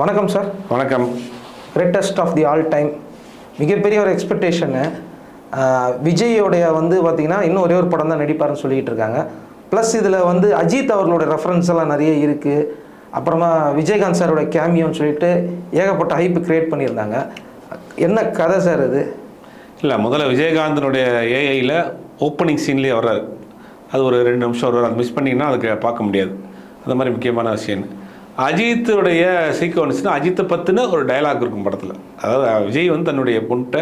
வணக்கம் சார். வணக்கம். Greatest of the all time, மிகப்பெரிய ஒரு எக்ஸ்பெக்டேஷனு. விஜயோடைய பார்த்திங்கன்னா இன்னும் ஒரே ஒரு படம் தான் நடிப்பார்னு சொல்லிக்கிட்டு இருக்காங்க. ப்ளஸ் இதில் அஜித் அவர்களோட ரெஃபரன்ஸ் எல்லாம் நிறைய இருக்குது. அப்புறமா விஜயகாந்த் சாரோட கேமியோன்னு சொல்லிட்டு ஏகப்பட்ட ஹைப்பு க்ரியேட் பண்ணியிருந்தாங்க. என்ன கதை சார் இது? இல்லை, முதல்ல விஜயகாந்தனுடைய ஏஐயில் ஓப்பனிங் சீன்லேயே வர்றாரு. அது ஒரு 2 நிமிஷம் வருவார். அது மிஸ் பண்ணிங்கன்னா அதுக்கு பார்க்க முடியாது. அந்த மாதிரி முக்கியமான விஷயம். அஜித்துடைய சீக்வன்ஸ்னால் அஜித்தை பற்றின ஒரு டயலாக் இருக்கும் படத்தில். அதாவது விஜய் தன்னுடைய பொண்ணுகிட்ட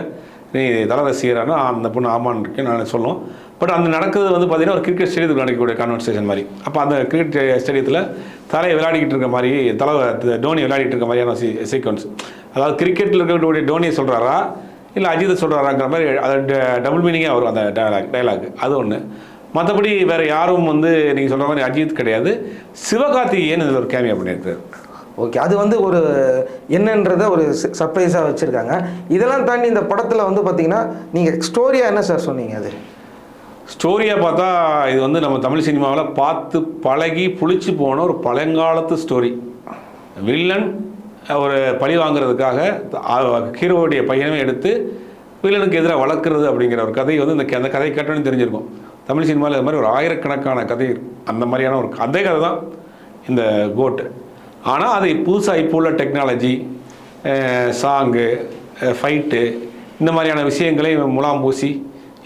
நீ தல ரசிகரானா அந்த பொண்ணு ஆமான்னு இருக்கேன் நான் சொல்லுவோம். பட் அந்த நடக்கிறது பார்த்திங்கன்னா ஒரு கிரிக்கெட் ஸ்டேடியத்தில் நடக்கக்கூடிய கான்வர்சேஷன் மாதிரி. அப்போ அந்த கிரிக்கெட் ஸ்டேடியத்தில் தலையை விளையாடிக்கிட்டு இருக்க மாதிரி டோனி விளையாடிட்டு இருக்க மாதிரியான சீக்வன்ஸ். அதாவது கிரிக்கெட்டில் இருக்கக்கூடிய டோனியை சொல்கிறாரா இல்லை அஜித்தை சொல்கிறாராங்கிற மாதிரி அது டபுள் மீனிங்காக வரும் அந்த டைலாக். அது ஒன்று. மற்றபடி வேறு யாரும் நீங்கள் சொல்கிற மாதிரி அஜித் கிடையாது. சிவகார்த்திகேயன் இதில் ஒரு கேமியா பண்ணியிருக்காரு. ஓகே, அது ஒரு என்னன்றதை ஒரு சர்ப்ரைஸாக வச்சுருக்காங்க. இதெல்லாம் தாண்டி இந்த படத்தில் பார்த்திங்கன்னா நீங்கள் ஸ்டோரியாக என்ன சார் சொன்னீங்க? அது ஸ்டோரியாக பார்த்தா இது நம்ம தமிழ் சினிமாவில் பார்த்து பழகி புளிச்சு போன ஒரு பழங்காலத்து ஸ்டோரி. வில்லன் ஒரு பழி வாங்குறதுக்காக ஹீரோவுடைய பையனவே எடுத்து வில்லனுக்கு எதிராக வளர்க்குறது அப்படிங்கிற ஒரு கதை அந்த கதை கேட்டோன்னு தெரிஞ்சிருக்கும். தமிழ் சினிமாவில் இது மாதிரி ஒரு ஆயிரக்கணக்கான கதை அந்த மாதிரியான ஒரு அதே கதை தான் இந்த கோட். ஆனால் அதை புதுசாக இப்போ உள்ள டெக்னாலஜி, சாங்கு, ஃபைட்டு, இந்த மாதிரியான விஷயங்களை முலாம் பூசி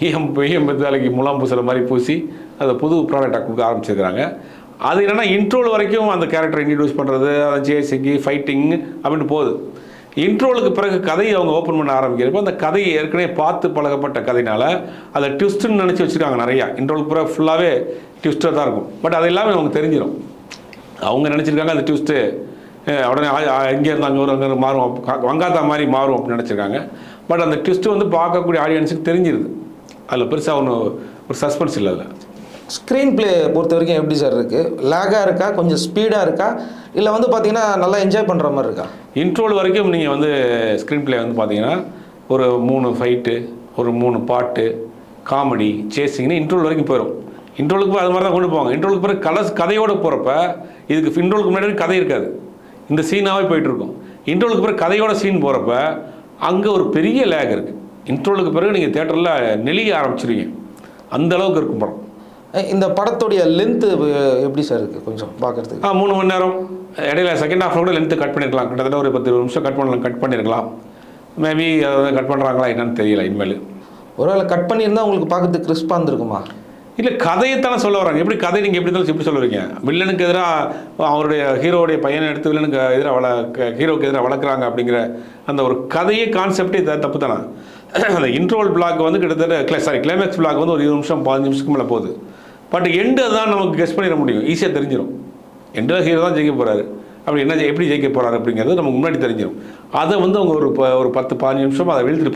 ஈஎம்பத்தாலைக்கு முலாம் பூசுகிற மாதிரி பூசி அதை புது ப்ராடக்டாக கொடுக்க ஆரம்பிச்சிருக்கிறாங்க. அது என்னென்னா இன்ட்ரோல் வரைக்கும் அந்த கேரக்டரை இன்ட்ரடியூஸ் பண்ணுறது, அதை சேசிங்கு ஃபைட்டிங் அப்படின்னு போகுது. இன்ட்ரோலுக்கு பிறகு கதையை அவங்க ஓப்பன் பண்ண ஆரம்பிக்கிறப்போ அந்த கதையை ஏற்கனவே பார்த்து பழகப்பட்ட கதையினால் அதை ட்விஸ்ட்டுன்னு நினச்சி வச்சுருக்காங்க நிறையா. இன்ட்ரோலுக்கு பிறகு ஃபுல்லாகவே ட்விஸ்ட்டாக தான் இருக்கும். பட் அது எல்லாமே அவங்க தெரிஞ்சிடும். அவங்க நினச்சிருக்காங்க அந்த ட்விஸ்ட்டு உடனே இங்கேருந்து அங்கே மாறும், வங்காத்தா மாதிரி மாறும் அப்படின்னு நினச்சிருக்காங்க. பட் அந்த ட்விஸ்ட்டு பார்க்கக்கூடிய ஆடியன்ஸுக்கு தெரிஞ்சிருது. அதில் பெருசாக ஒரு சஸ்பென்ஸ் இல்லை. அதில் ஸ்க்ரீன் பிளே பொறுத்த வரைக்கும் எப்படி சார் இருக்குது? லேகாக இருக்கா, கொஞ்சம் ஸ்பீடாக இருக்கா, இல்லை பார்த்தீங்கன்னா நல்லா என்ஜாய் பண்ணுற மாதிரி இருக்கா? இன்ட்ரோல் வரைக்கும் நீங்கள் ஸ்க்ரீன் பிளே பார்த்தீங்கன்னா ஒரு 3 ஃபைட்டு, ஒரு 3 பாட்டு, காமெடி, சேசிங்னு இன்ட்ரோல் வரைக்கும் போயிடும். இன்ட்ரோலுக்கு அது மாதிரி தான் கொண்டு போவாங்க. இன்ட்ரோலுக்கு பிறகு கதையோடு போகிறப்ப இதுக்கு இன்ட்ரோலுக்கு முன்னாடி கதை இருக்காது, இந்த சீனாகவே போயிட்டுருக்கும். இன்ட்ரோலுக்கு பிறகு கதையோட சீன் போகிறப்ப அங்கே ஒரு பெரிய லேக் இருக்குது. இன்ட்ரோலுக்கு பிறகு நீங்கள் தேட்டரில் நெளிய ஆரம்பிச்சிருவீங்க, அந்தளவுக்கு இருக்கும் படம். இந்த படத்துடைய லென்த்து எப்படி சார் இருக்குது கொஞ்சம் பார்க்குறதுக்கு? 3 மணி நேரம். இடையில செகண்ட் ஹாஃபில் கூட லென்த்து கட் பண்ணியிருக்கலாம். கிட்டத்தட்ட ஒரு 10 நிமிஷம் கட் பண்ணியிருக்கலாம். மேபி அதை கட் பண்ணுறாங்களா என்னன்னு தெரியல. இனிமேல் ஒருவேளை கட் பண்ணியிருந்தால் உங்களுக்கு பார்க்கறதுக்கு கிறிஸ்பாக இருந்திருக்குமா? இல்லை, கதையைத்தானே சொல்ல வராங்க. எப்படி கதை நீங்கள் எப்படி தான் எப்படி சொல்லுவீங்க? வில்லனுக்கு எதிராக அவருடைய ஹீரோடைய பையனை எடுத்து வில்லனுக்கு எதிராக ஹீரோக்கு எதிராக வளர்க்குறாங்க அப்படிங்கிற அந்த ஒரு கதையே கான்செப்டே தப்பு தானே. அந்த இன்ட்ரோல் பிளாக் கிட்டத்தட்ட கிளைமேக்ஸ் பிளாக் ஒரு 20 நிமிஷம் 15 நிமிஷத்துக்கு மேலே போகுது. பட் எண்டு தான் நமக்கு கெஸ் பண்ணிட முடியும், ஈஸியாக தெரிஞ்சிடும். எண்டில் ஹீரோ தான் ஜெயிக்க போகிறாரு, அப்படி எப்படி ஜெயிக்க போகிறாரு அப்படிங்கிறது நமக்கு முன்னாடி தெரிஞ்சிடும். அதை அவங்க ஒரு 10-15 நிமிஷம் அதை வீழ்த்திட்டு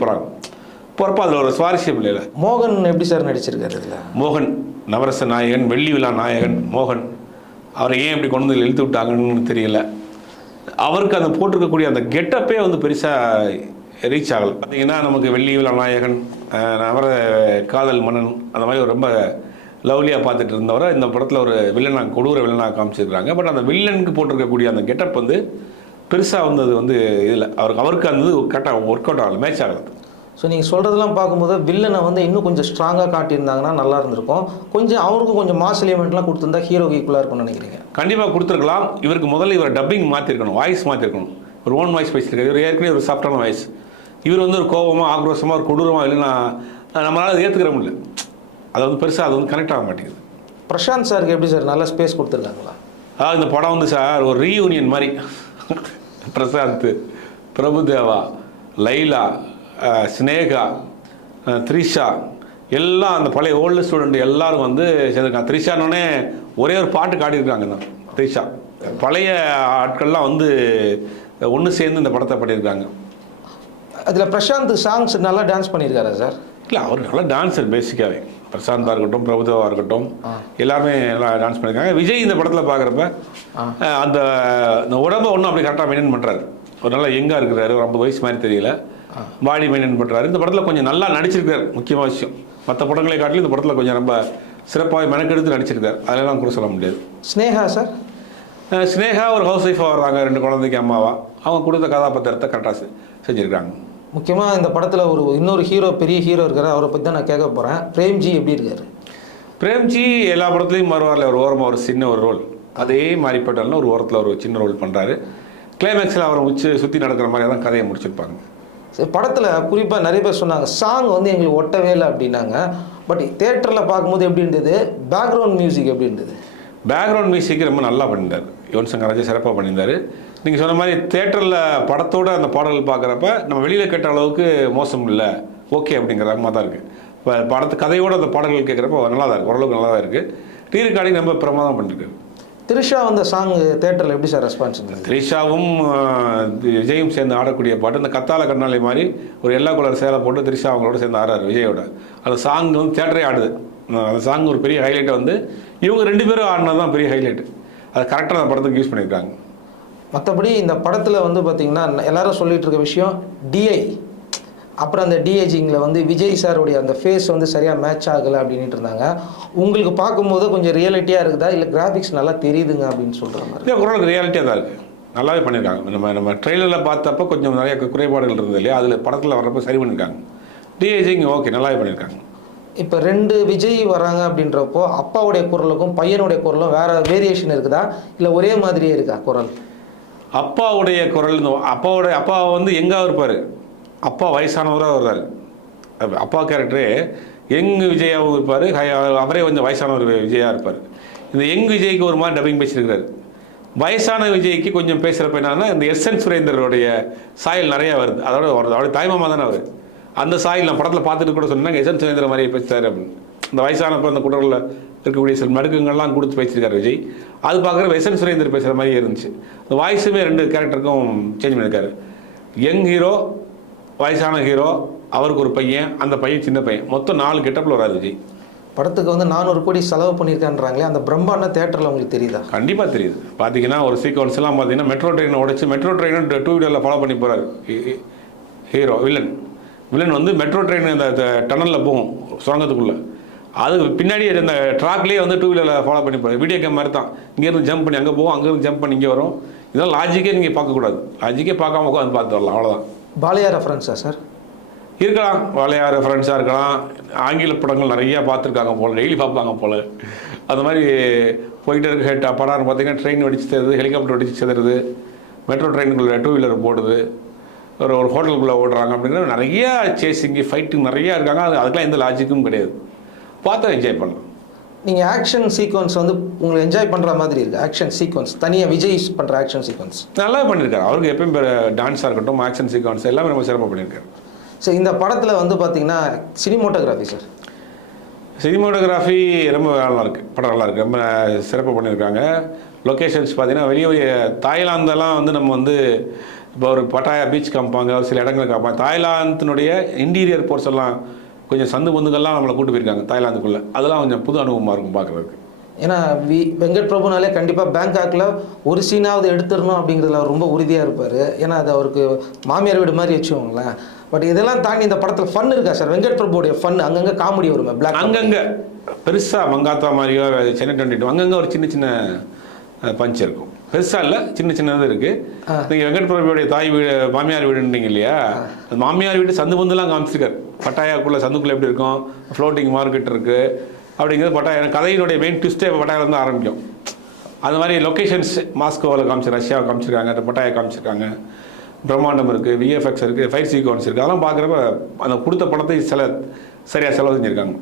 போகிறப்ப அதில் ஒரு சுவாரஸ்யம் இல்லை. மோகன் எப்படி சார் நடிச்சிருக்காரு இதில்? மோகன் நவரச நாயகன், வெள்ளி விழா நாயகன் மோகன். அவரை ஏன் இப்படி கொண்டு இழுத்து விட்டாங்கன்னு தெரியல. அவருக்கு அந்த போட்டிருக்கக்கூடிய அந்த கெட்டப்பே பெருசாக ரீச் ஆகலை. பார்த்தீங்கன்னா நமக்கு வெள்ளி விழா நாயகன், காதல் மன்னன் அந்த மாதிரி ரொம்ப லவ்லியாக பார்த்துட்டு இருந்தவரை இந்த படத்தில் ஒரு வில்லனாக, கொடூர வில்லனாக காமிச்சிருக்கிறாங்க. பட் அந்த வில்லனுக்கு போட்டிருக்கக்கூடிய அந்த கெட்டப் பெருசாக அது இதில் அவருக்கு அந்த கரெக்டாக ஒர்க் அவுட் ஆகலை, மேட்ச் ஆகலை. ஸோ நீங்கள் சொல்கிறதெல்லாம் பார்க்கும்போது வில்லனை இன்னும் கொஞ்சம் ஸ்ட்ராங்காக காட்டியிருந்தாங்கன்னா நல்லா இருந்திருக்கும். கொஞ்சம் அவருக்கும் கொஞ்சம் மாஸ் எலிமெண்ட்லாம் கொடுத்துருந்தா ஹீரோக்கு ஈக்குவலாக இருக்கும்னு நினைக்கிறீங்க? கண்டிப்பாக கொடுத்துருக்கலாம். இவருக்கு முதல்ல இவர் டப்பிங் மாற்றிருக்கணும், வாய்ஸ் மாற்றிருக்கணும். ஒரு ஓன் வாய்ஸ் பேசியிருக்காரு. இவர் ஏற்கனவே ஒரு சாஃப்டான வாய்ஸ். இவர் ஒரு கோபமாக, ஆக்ரோஷமாக, ஒரு கொடூரமாக இல்லைன்னா நம்மளால் அதை ஏற்றுக்கிற முடியல. அது பெருசாக அது கனெக்ட் ஆக மாட்டேங்குது. பிரசாந்த் சாருக்கு எப்படி சார் நல்ல ஸ்பேஸ் கொடுத்துருக்காங்களா? இந்த படம் சார் ஒரு ரீயூனியன் மாதிரி. பிரசாந்த், பிரபுதேவா, லைலா, ஸ்னேகா, த்ரிஷா எல்லாம் அந்த பழைய ஓல்டு ஸ்டூடெண்ட் எல்லாரும் சேர்ந்துருக்காங்க. த்ரிஷானோடனே ஒரே ஒரு பாட்டு காட்டியிருக்காங்க தான். த்ரிஷா பழைய ஆட்கள்லாம் ஒன்று சேர்ந்து இந்த படத்தை பண்ணியிருக்காங்க. அதில் பிரசாந்த் சாங்ஸ் நல்லா டான்ஸ் பண்ணியிருக்காரா சார்? இல்லை, அவர் நல்லா டான்ஸர் பேசிக்காகவே. பிரசாந்தாக இருக்கட்டும், பிரபுதேவா இருக்கட்டும், எல்லாருமே நல்லா டான்ஸ் பண்ணியிருக்காங்க. விஜய் இந்த படத்தில் பார்க்குறப்ப அந்த உடம்பை ஒன்றும் அப்படி கரெக்டாக மெயின்டைன் பண்ணுறாரு. ஒரு நல்லா யங்காக இருக்கிறாரு, ஒரு 50 வயசு மாதிரி தெரியல, பாடி மெயின்டைன் பண்ணுறாரு. இந்த படத்தில் கொஞ்சம் நல்லா நடிச்சிருக்காரு. முக்கியமான விஷயம், மற்ற படங்களை காட்டிலும் இந்த படத்தில் கொஞ்சம் ரொம்ப சிறப்பாக மெனக்கெடுத்து நடிச்சிருக்காரு. அதெல்லாம் கூட சொல்ல முடியாது. ஸ்னேகா சார் ஸ்னேகா ஒரு ஹவுஸ் ஒய்ஃபாக வர்றாங்க, 2 குழந்தைக்கு அம்மாவா. அவங்க கொடுத்த கதாபாத்திரத்தை கரெக்டாக செஞ்சுருக்காங்க. முக்கியமாக இந்த படத்தில் இன்னொரு ஹீரோ, பெரிய ஹீரோ இருக்கார், அவரை பற்றி தான் நான் கேட்க போகிறேன். பிரேம்ஜி எப்படி இருக்காரு? பிரேம்ஜி எல்லா படத்துலையும் வருவார்ல, ஒரு ஓரமாக ஒரு சின்ன ஒரு ரோல், அதே மாதிரி பட்டாலும் ஒரு ஓரத்தில் ஒரு சின்ன ரோல் பண்ணுறாரு. கிளைமேக்ஸில் அவரை சுற்றி நடக்கிற மாதிரி தான் கதையை முடிச்சிருப்பாங்க. சரி, படத்தில் குறிப்பாக நிறைய பேர் சொன்னாங்க சாங் எங்களுக்கு ஒட்டவே இல்லை அப்படின்னாங்க. பட் தியேட்டரில் பார்க்கும்போது எப்படி இருந்தது? பேக்ரவுண்ட் மியூசிக் எப்படி இருந்தது? பேக்ரவுண்ட் மியூசிக் ரொம்ப நல்லா பண்ணியிருந்தார். யுவன் சங்கர் ராஜா சிறப்பாக பண்ணியிருந்தார். நீங்கள் சொன்ன மாதிரி தேட்டரில் படத்தோடு அந்த பாடல்கள் பார்க்குறப்ப நம்ம வெளியில் கேட்ட அளவுக்கு மோசம் இல்லை, ஓகே அப்படிங்கிற மாதிரி தான் இருக்குது. இப்போ படத்து கதையோடு அந்த பாடல்கள் கேட்குறப்ப நல்லா தான் இருக்குது, ஓரளவுக்கு நல்லா தான் இருக்குது. ரீ ரெக்கார்டிங் ரொம்ப பிரமாதம் பண்ணியிருக்காரு. த்ரிஷா வந்த சாங் தேட்டரில் எப்படி சார் ரெஸ்பான்ஸ் இருந்தது? த்ரிஷாவும் விஜயும் சேர்ந்து ஆடக்கூடிய பாட்டு, இந்த கத்தால கண்ணாலை மாதிரி ஒரு எல்லா கலர் சேலை போட்டு த்ரிஷா அவங்களோட சேர்ந்து ஆடுறாரு விஜயோட. அந்த சாங் தேட்டரே ஆடுது. அந்த சாங் ஒரு பெரிய ஹைலைட்டை இவங்க 2 பேரும் ஆடினது தான் பெரிய ஹைலைட்டு. அது கரெக்டாக அந்த படத்துக்கு யூஸ் பண்ணியிருக்காங்க. மற்றபடி இந்த படத்தில் பார்த்தீங்கன்னா எல்லாரும் சொல்லிட்டு இருக்க விஷயம் டிஐ, அப்புறம் அந்த டிஏஜிங்கில் விஜய் சாருடைய அந்த ஃபேஸ் சரியாக மேட்ச் ஆகலை அப்படின்ட்டு இருந்தாங்க. உங்களுக்கு பார்க்கும்போது கொஞ்சம் ரியாலிட்டியாக இருக்குதா, இல்லை கிராஃபிக்ஸ் நல்லா தெரியுதுங்க அப்படின்னு சொல்கிற மாதிரி? இல்லை, ஓரளவுக்கு ரியாலிட்டியாக தான் இருக்குது, நல்லாவே பண்ணியிருக்காங்க. நம்ம ட்ரெயிலரில் பார்த்தப்போ கொஞ்சம் நிறைய குறைபாடுகள் இருந்தது இல்லையா, அதில் படத்தில் வர்றப்போ சரி பண்ணியிருக்காங்க. டிஏஜிங் ஓகே, நல்லாவே பண்ணியிருக்காங்க. இப்போ 2 விஜய் வராங்க அப்படின்றப்போ அப்பாவுடைய குரலுக்கும் பையனுடைய குரலும் வேறு வேரியேஷன் இருக்குதா, இல்லை ஒரே மாதிரியே இருக்கா குரல்? அப்பாவுடைய குரல், அப்பா எங்கே இருப்பார், அப்பா வயசானவராக வருவார். அப்பா கேரக்டரே யங் விஜயாவும் இருப்பார், அவரே கொஞ்சம் வயசானவர் விஜயாக இருப்பார். இந்த யங் விஜய்க்கு ஒரு மாதிரி டப்பிங் பேசியிருக்கிறார். வயசான விஜய்க்கு கொஞ்சம் பேசுகிறப்ப என்னன்னா இந்த எஸ்என் சுரேந்தருடைய சாயல் நிறையா வருது. அவருடைய தாய்மாமா தானே அவர். அந்த சாயில் நான் படத்தில் பார்த்துட்டு கூட சொன்னாங்க, எஸ்என் சுரேந்திர மாதிரி பேசுகிறார் அப்படின்னு. இந்த வயசானப்போ அந்த குடலில் இருக்கக்கூடிய சில மடுக்குங்கள்லாம் கொடுத்து பேசியிருக்காரு விஜய். அது பார்க்குற எஸ்என் சுரேந்தர் பேசுகிற மாதிரி இருந்துச்சு. அந்த வாய்ஸுமே 2 கேரக்டருக்கும் சேஞ்ச் பண்ணியிருக்காரு. யங் ஹீரோ, வயசான ஹீரோ, அவருக்கு ஒரு பையன், அந்த பையன் சின்ன பையன், மொத்தம் 4 கெட்டப்பில் வராது விஜய். படத்துக்கு 400 கோடி செலவு பண்ணியிருக்கான்றாங்களே, அந்த பிரம்மாண்ட தேட்டரில் உங்களுக்கு தெரியுதா? கண்டிப்பாக தெரியுது. பார்த்தீங்கன்னா ஒரு சீக்வன்ஸ்லாம் பார்த்தீங்கன்னா மெட்ரோ ட்ரெயினை உடைச்சு மெட்ரோ ட்ரெயினை 2 வீலரில் ஃபாலோ பண்ணி போகிறாரு ஹீரோ. வில்லன் மெட்ரோ ட்ரெயின் இந்த டனலில் போகும் சுரங்கத்துக்குள்ளே, அது பின்னாடி இந்த ட்ராக்லேயே 2 வீலரில் ஃபாலோ பண்ணி போகிறார். வீடியோ கேம் மாதிரி தான், இங்கேருந்து ஜம்ப் பண்ணி அங்கே போகும், அங்கேருந்து ஜம்ப் பண்ணி இங்கே வரும். இதெல்லாம் லாஜிக்கே நீங்கள் பார்க்கக்கூடாது, லாஜிக்கே பார்க்காம உட்காந்து பார்த்து வரலாம், அவ்வளோதான். பாலியா ரெஃபரன்ஸா சார்? இருக்கலாம், வாழையா ரெஃபரன்ஸாக இருக்கலாம். ஆங்கில படங்கள் நிறையா பார்த்துருக்காங்க போல், டெய்லி பார்ப்பாங்க போல். அது மாதிரி போயிட்டு இருக்க படம் பார்த்தீங்கன்னா ட்ரெயின் வெடிச்சு சேருது, ஹெலிகாப்டர் வெடிச்சு சேருது, மெட்ரோ ட்ரெயினுக்குள்ளே 2 வீலர் போடுது, ஒரு ஹோட்டலுக்குள்ளே ஓடுறாங்க அப்படிங்கிற நிறையா சேசிங்கு ஃபைட்டிங் நிறையா இருக்காங்க. அதுக்கெலாம் எந்த லாஜிக்கும் கிடையாது, பார்த்தா என்ஜாய் பண்ணலாம். நீங்கள் ஆக்ஷன் சீக்வன்ஸ் உங்களுக்கு என்ஜாய் பண்ணுற மாதிரி இருக்குது? ஆக்ஷன் சீக்வன்ஸ் தனியாக விஜய் பண்ணுற ஆக்ஷன் சீக்வன்ஸ் நல்லா பண்ணியிருக்காரு. அவருக்கு எப்பயும் டான்ஸாக இருக்கட்டும், ஆக்ஷன் சீக்வன்ஸ் எல்லாமே ரொம்ப சிறப்பாக பண்ணியிருக்காரு. ஸோ இந்த படத்தில் பார்த்தீங்கன்னா சினிமோட்டோகிராஃபி சார், சினிமோட்டோகிராஃபி ரொம்ப நல்லா இருக்குது, படம் நல்லா இருக்குது, ரொம்ப சிறப்பாக பண்ணியிருக்காங்க. லொக்கேஷன்ஸ் பார்த்தீங்கன்னா வெளியே தாய்லாந்தெல்லாம் நம்ம இப்போ ஒரு பட்டாயா பீச் காமிப்பாங்க, ஒரு சில இடங்கள் காமிப்பாங்க. தாய்லாந்தினுடைய இன்டீரியர் போர்ட்ஸ் எல்லாம் கொஞ்சம் சந்து பொந்துகள்லாம் நம்மளை கூட்டு போயிருக்காங்க தாய்லாந்துக்குள்ளே. அதெல்லாம் கொஞ்சம் புது அனுபவமாக இருக்கும் பார்க்குறதுக்கு. ஏன்னா வெங்கட் பிரபுனாலே கண்டிப்பாக பேங்காக்கில் ஒரு சீனாவது எடுத்துடணும் அப்படிங்கிறதுல அவர் ரொம்ப உறுதியாக இருப்பார். ஏன்னா அது அவருக்கு மாமியார் வீடு மாதிரி வச்சுக்கோங்களேன். பட் இதெல்லாம் தாண்டி இந்த படத்தில் ஃபன் இருக்கா சார்? வெங்கட் பிரபுடைய ஃபன் அங்கங்கே காமெடி வருமே, பிளாக் அங்கங்கே பெருசாக மங்காத்தா மாதிரியோ சென்னை 22 அங்கங்கே ஒரு சின்ன சின்ன பஞ்ச் இருக்கும், பெருசாக இல்லை, சின்ன சின்னது இருக்குது. நீங்கள் வெங்கட் பிரபுடைய தாய் வீடு மாமியார் வீடுன்றீங்க இல்லையா, அது மாமியார் வீடு சந்து பந்துலாம் காமிச்சிருக்காரு. பட்டாயாக்குள்ளே சந்துக்குள்ளே எப்படி இருக்கும், ஃப்ளோட்டிங் மார்க்கெட் இருக்குது அப்படிங்கிறது பட்டாயா. கதையினுடைய மெயின் ட்விஸ்ட்டே பட்டாயிலேருந்து ஆரம்பிக்கும். அது மாதிரி லொக்கேஷன்ஸ் மாஸ்கோவில் காமிச்சு, ரஷ்யாவை காமிச்சிருக்காங்க, பட்டாயா காமிச்சிருக்காங்க, பிரம்மாண்டம் இருக்குது, விஎஃப்எக்ஸ் இருக்குது, ஃபைட் சீக்வன்ஸ் இருக்குது. அதெல்லாம் பார்க்குறப்ப அந்த கொடுத்த படத்தை சரியாக செலவு செஞ்சுருக்காங்க.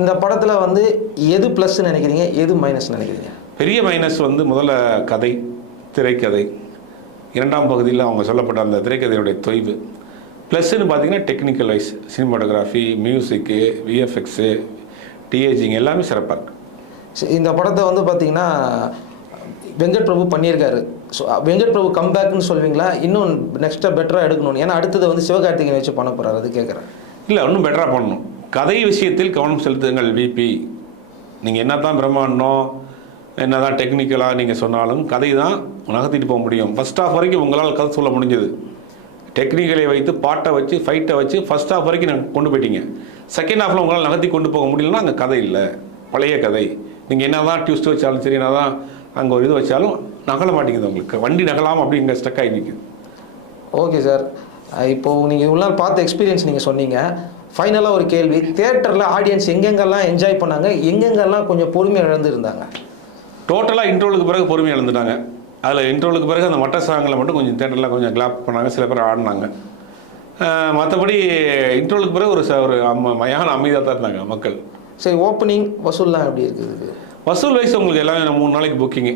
இந்த படத்தில் எது ப்ளஸ்ன்னு நினைக்கிறீங்க, எது மைனஸ் நினைக்கிறீங்க? பெரிய மைனஸ் முதல்ல கதை, திரைக்கதை. 2ஆம் பகுதியில் அவங்க சொல்லப்பட்ட அந்த திரைக்கதையுடைய தொய்வு. ப்ளஸ்ன்னு பார்த்தீங்கன்னா டெக்னிக்கல் வைஸ் சினிமாட்டோகிராஃபி, மியூசிக்கு, விஎஃப்எக்ஸு, டிஏஜிங் எல்லாமே சிறப்பாக இருக்குது. இந்த படத்தை பார்த்தீங்கன்னா வெங்கட் பிரபு பண்ணியிருக்காரு. ஸோ வெங்கட் பிரபு கம்பேக்னு சொல்வீங்களா, இன்னும் நெக்ஸ்ட்டாக பெட்டராக எடுக்கணும்? ஏன்னா அடுத்தது சிவகார்த்திகேயன் வச்சு பண்ண போகிறார், அது கேட்குறேன். இல்லை, இன்னும் பெட்டராக பண்ணணும். கதை விஷயத்தில் கவனம் செலுத்துங்கள் விபி. நீங்கள் என்ன தான் பிரம்மாண்டம், என்ன தான் டெக்னிக்கலாக நீங்கள் சொன்னாலும் கதை தான் நகர்த்திட்டு போக முடியும். ஃபஸ்ட் ஹாஃப் வரைக்கும் உங்களால் கதை சொல்ல முடிஞ்சது. டெக்னிக்கலை வைத்து பாட்டை வச்சு ஃபைட்டை வச்சு ஃபஸ்ட் ஹாஃப் வரைக்கும் நாங்கள் கொண்டு போயிட்டீங்க. செகண்ட் ஹாஃபில் உங்களால் நகர்த்தி கொண்டு போக முடியலன்னா அங்கே கதை இல்லை, பழைய கதை. நீங்கள் என்ன தான் ட்விஸ்ட் வச்சாலும் சரி, என்ன தான் அங்கே ஒரு இது வச்சாலும் நகல மாட்டேங்குது உங்களுக்கு, வண்டி நகலாம் அப்படி இங்கே ஸ்டக் ஆகி நிற்குது. ஓகே சார், இப்போது நீங்கள் இவ்வளோ நாள் பார்த்த எக்ஸ்பீரியன்ஸ் நீங்கள் சொன்னீங்க. ஃபைனலாக ஒரு கேள்வி, தியேட்டரில் ஆடியன்ஸ் எங்கெங்கெல்லாம் என்ஜாய் பண்ணாங்க, எங்கெங்கெல்லாம் கொஞ்சம் பொறுமை இழந்துருந்தாங்க? டோட்டலாக இன்ட்ரோலுக்கு பிறகு பொறுமை இழந்துட்டாங்க. அதில் இன்ட்ரோலுக்கு பிறகு அந்த மற்ற சாங்கில் மட்டும் கொஞ்சம் தேட்டரில் கொஞ்சம் கிளாப் பண்ணாங்க, சில பேர் ஆடினாங்க. மற்றபடி இன்ட்ரோலுக்கு பிறகு ஒரு மயான அமைதியாக தான் இருந்தாங்க மக்கள். சரி, ஓப்பனிங் வசூல்லாம் எப்படி இருக்குது? வசூல் வைஸ் உங்களுக்கு எல்லாமே 3 நாளைக்கு புக்கிங்கு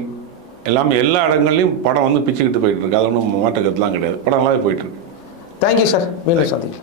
எல்லாமே எல்லா இடங்கள்லையும் படம் வந்து பிச்சுக்கிட்டு போயிட்டு இருக்கு. அது ஒன்றும் மாற்றுக்கிறதுலாம் கிடையாது, படம் நல்லாவே போயிட்டு இருக்கு. தேங்க்யூ சார், மீண்டும் சந்திக்கலாம்.